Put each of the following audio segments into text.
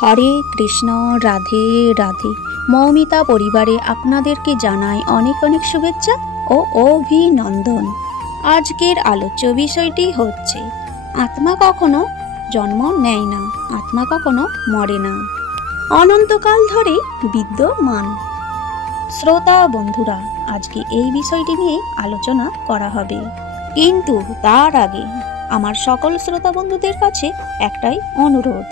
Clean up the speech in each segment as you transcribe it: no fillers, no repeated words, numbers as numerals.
হরে কৃষ্ণ, রাধে রাধে। মৌমিতা পরিবারে আপনাদেরকে জানাই অনেক অনেক শুভেচ্ছা ও অভিনন্দন। আজকের আলোচ্য বিষয়টি হচ্ছে আত্মা কখনো জন্ম নেয় না, আত্মা কখনো মরে না, অনন্তকাল ধরে বিদ্যমান। শ্রোতা বন্ধুরা, আজকে এই বিষয়টি নিয়ে আলোচনা করা হবে, কিন্তু তার আগে আমার সকল শ্রোতা বন্ধুদের কাছে একটাই অনুরোধ,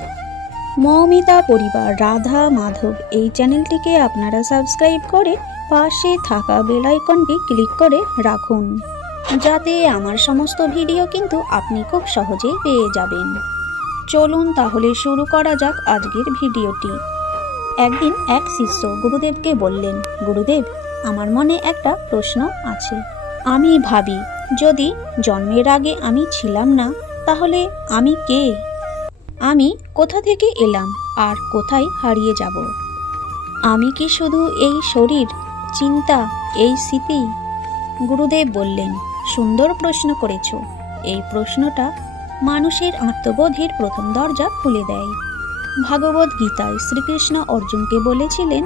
মৌমিতা পরিবার রাধা মাধব এই চ্যানেলটিকে আপনারা সাবস্ক্রাইব করে পাশে থাকা বেল আইকনটি ক্লিক করে রাখুন, যাতে আমার সমস্ত ভিডিও কিন্তু আপনি খুব সহজেই পেয়ে যাবেন। চলুন তাহলে শুরু করা যাক আজকের ভিডিওটি। একদিন এক শিষ্য গুরুদেবকে বললেন, গুরুদেব, আমার মনে একটা প্রশ্ন আছে। আমি ভাবি, যদি জন্মের আগে আমি ছিলাম না, তাহলে আমি কে? আমি কোথা থেকে এলাম আর কোথায় হারিয়ে যাব? আমি কি শুধু এই শরীর, চিন্তা, এই স্মৃতি? গুরুদেব বললেন, সুন্দর প্রশ্ন করেছ। এই প্রশ্নটা মানুষের আত্মবোধের প্রথম দরজা খুলে দেয়। ভাগবত গীতায় শ্রীকৃষ্ণ অর্জুনকে বলেছিলেন,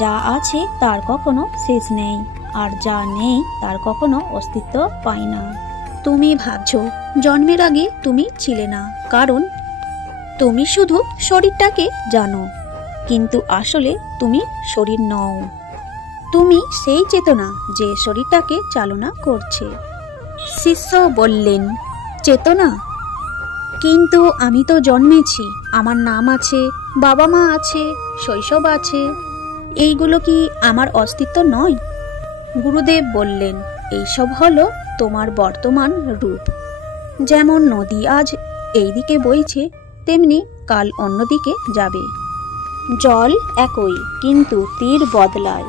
যা আছে তার কখনো শেষ নেই, আর যা নেই তার কখনো অস্তিত্ব পায় না। তুমি ভাবছো জন্মের আগে তুমি ছিলে না, কারণ তুমি শুধু শরীরটাকে জানো, কিন্তু আসলে তুমি শরীর নও। তুমি সেই চেতনা যে শরীরটাকে চালনা করছে। শিষ্য বললেন, চেতনা? কিন্তু আমি তো জন্মেছি, আমার নাম আছে, বাবা মা আছে, শৈশব আছে, এইগুলো কি আমার অস্তিত্ব নয়? গুরুদেব বললেন, এইসব হলো তোমার বর্তমান রূপ। যেমন নদী আজ এইদিকে বইছে, তেমনি কাল অন্যদিকে যাবে। জল একই, কিন্তু তীর বদলায়।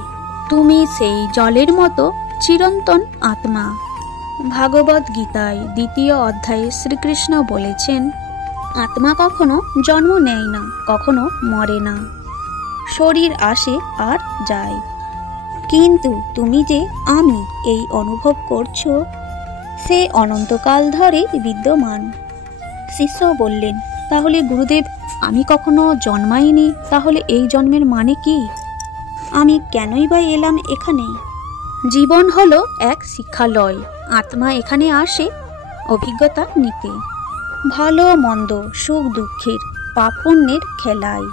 তুমি সেই জলের মতো চিরন্তন আত্মা। ভাগবত গীতায় 2য় অধ্যায়ে শ্রীকৃষ্ণ বলেছেন, আত্মা কখনো জন্ম নেয় না, কখনো মরে না। শরীর আসে আর যায়, কিন্তু তুমি যে আমি এই অনুভব করছো, সে অনন্তকাল ধরে বিদ্যমান। শিষ্য বললেন, তাহলে গুরুদেব, আমি কখনো জন্মাইনি, তাহলে এই জন্মের মানে কি? আমি কেনই বা এলাম এখানে? জীবন হলো এক শিক্ষালয়। আত্মা এখানে আসে অভিজ্ঞতা নিতে, ভালো মন্দ, সুখ দুঃখের, পাপ পুণ্যের খেলায়।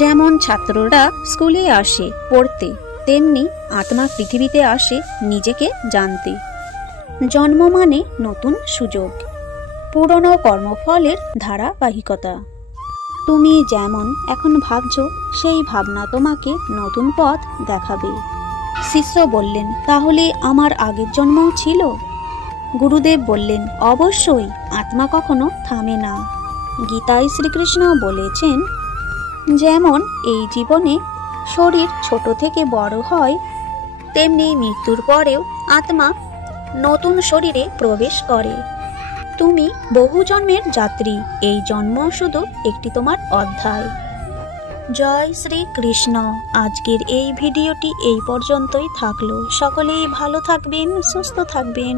যেমন ছাত্ররা স্কুলে আসে পড়তে, তেমনি আত্মা পৃথিবীতে আসে নিজেকে জানতে। জন্ম মানে নতুন সুযোগ, পুরনো কর্মফলের ধারাবাহিকতা। তুমি যেমন এখন ভাবছো, সেই ভাবনা তোমাকে নতুন পথ দেখাবে। শিষ্য বললেন, তাহলে আমার আগের জন্মও ছিল? গুরুদেব বললেন, অবশ্যই, আত্মা কখনো থামে না। গীতায় শ্রীকৃষ্ণ বলেছেন, যেমন এই জীবনে শরীর ছোট থেকে বড় হয়, তেমনি মৃত্যুর পরেও আত্মা নতুন শরীরে প্রবেশ করে। তুমি বহু জন্মের যাত্রী, এই জন্ম শুধু একটি তোমার অধ্যায়। জয় শ্রী কৃষ্ণ। আজকের এই ভিডিওটি এই পর্যন্তই থাকলো। সকলেই ভালো থাকবেন, সুস্থ থাকবেন।